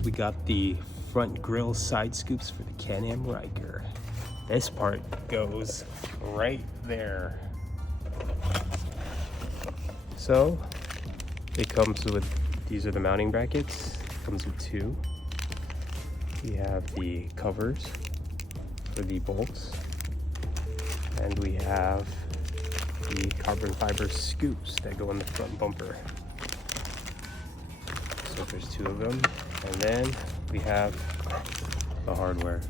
Next, we got the front grille side scoops for the Can-Am Ryker. This part goes right there. So it comes with, these are the mounting brackets. It comes with two. We have the covers for the bolts, and we have the carbon fiber scoops that go in the front bumper. So there's two of them, and then we have the hardware.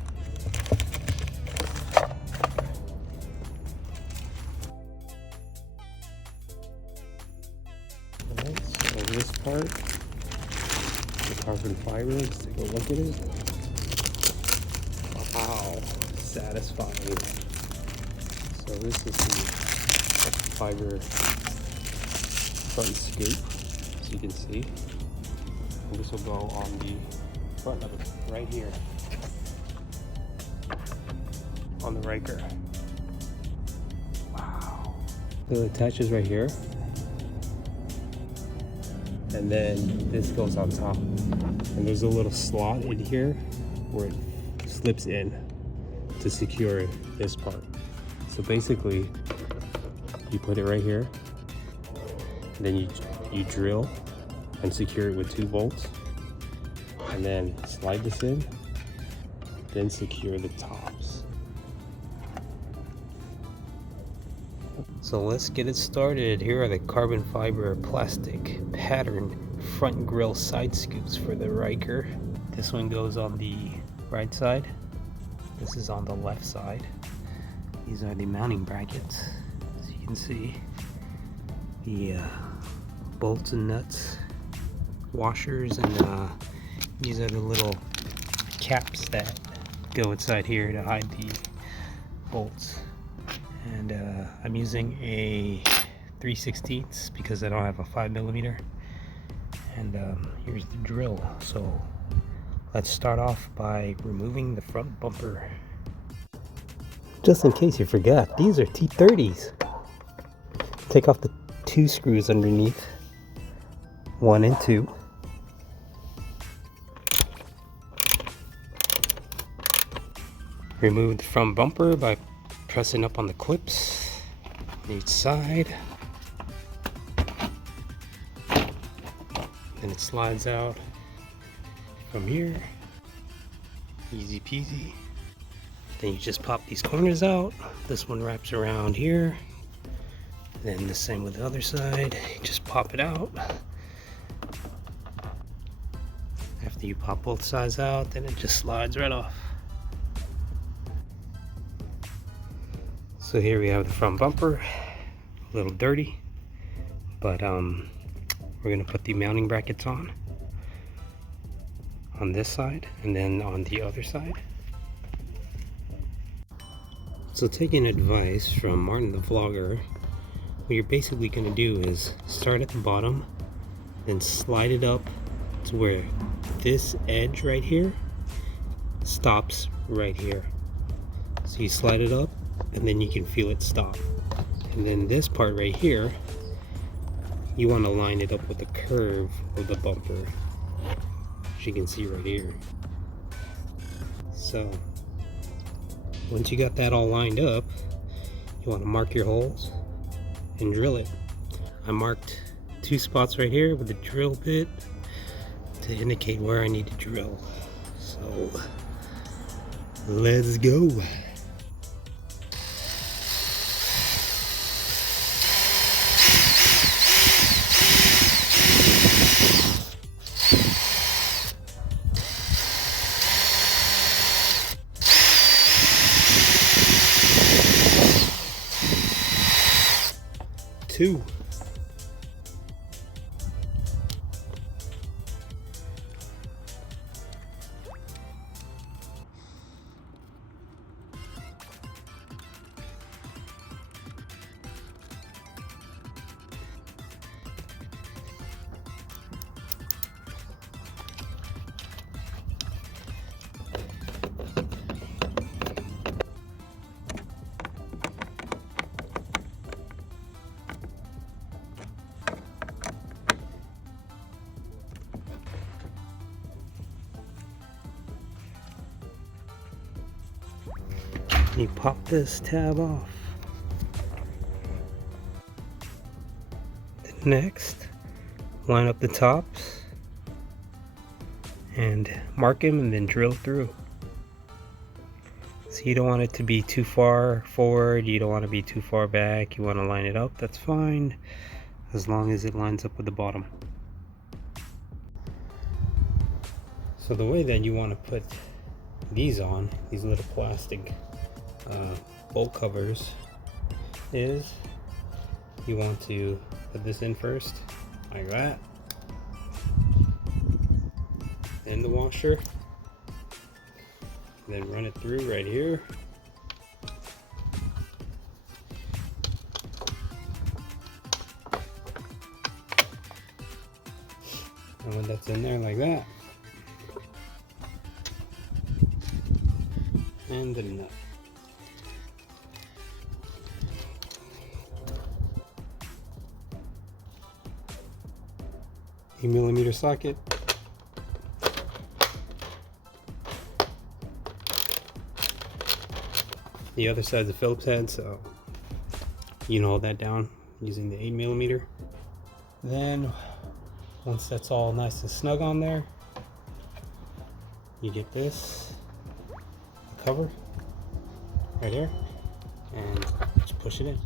Alright, so this part, the carbon fiber, let's take a look at it. Wow, satisfying. So this is the fiber front scoop, as you can see. And this will go on the front of it, right here, on the Ryker. Wow. So it attaches right here. And then this goes on top. And there's a little slot in here where it slips in to secure this part. So basically, you put it right here, and then you drill and secure it with 2 bolts, and then slide this in, then secure the tops. So let's get it started. Here are the carbon fiber plastic pattern front grille side scoops for the Ryker. This one goes on the right side. This is on the left side. These are the mounting brackets. As you can see, the bolts and nuts, washers, and these are the little caps that go inside here to hide the bolts. And I'm using a 3/16 because I don't have a 5mm. And here's the drill. So let's start off by removing the front bumper. Just in case you forgot, these are T30s. Take off the 2 screws underneath, 1 and 2. Remove the front bumper by pressing up on the clips on each side. Then it slides out from here. Easy peasy. Then you just pop these corners out. This one wraps around here. Then the same with the other side. You just pop it out. After you pop both sides out, then it just slides right off. So here we have the front bumper. A little dirty, but we're gonna put the mounting brackets on this side and then on the other side. So taking advice from Martin the Vlogger, what you're basically going to do is start at the bottom, then slide it up to where this edge right here stops right here. So you slide it up and then you can feel it stop. And then this part right here, you want to line it up with the curve of the bumper, as you can see right here. So once you got that all lined up, you want to mark your holes and drill it. I marked 2 spots right here with a drill bit to indicate where I need to drill. So let's go. Two. You pop this tab off. Next, line up the tops and mark them and then drill through. So you don't want it to be too far forward, you don't want to be too far back, you want to line it up, that's fine, as long as it lines up with the bottom. So the way that you want to put these on, these little plastic bolt covers, is you want to put this in first, like that, in the washer, then run it through right here. And when that's in there like that, and the nut. 8mm socket. The other side's a Phillips head, so you can hold that down using the 8mm. Then, once that's all nice and snug on there, you get this cover right here and just push it in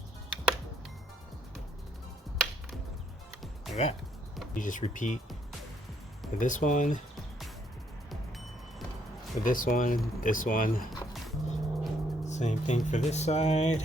like that. You just repeat for this one, for this one, this one. Same thing for this side.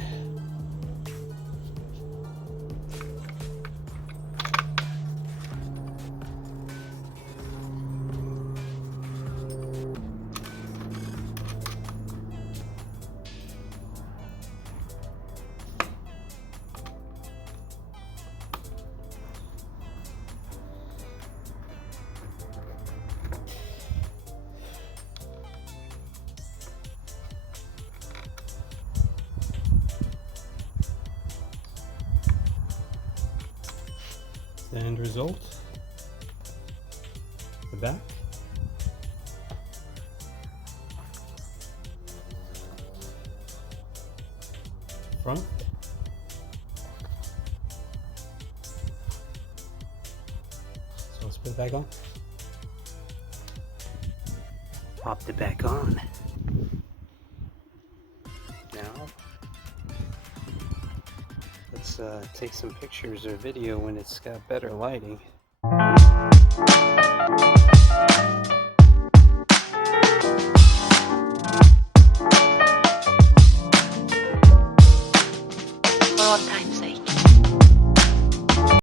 The end result, the back, front, so let's put it back on. Popped it back on. Now let's take some pictures or video when it's got better lighting.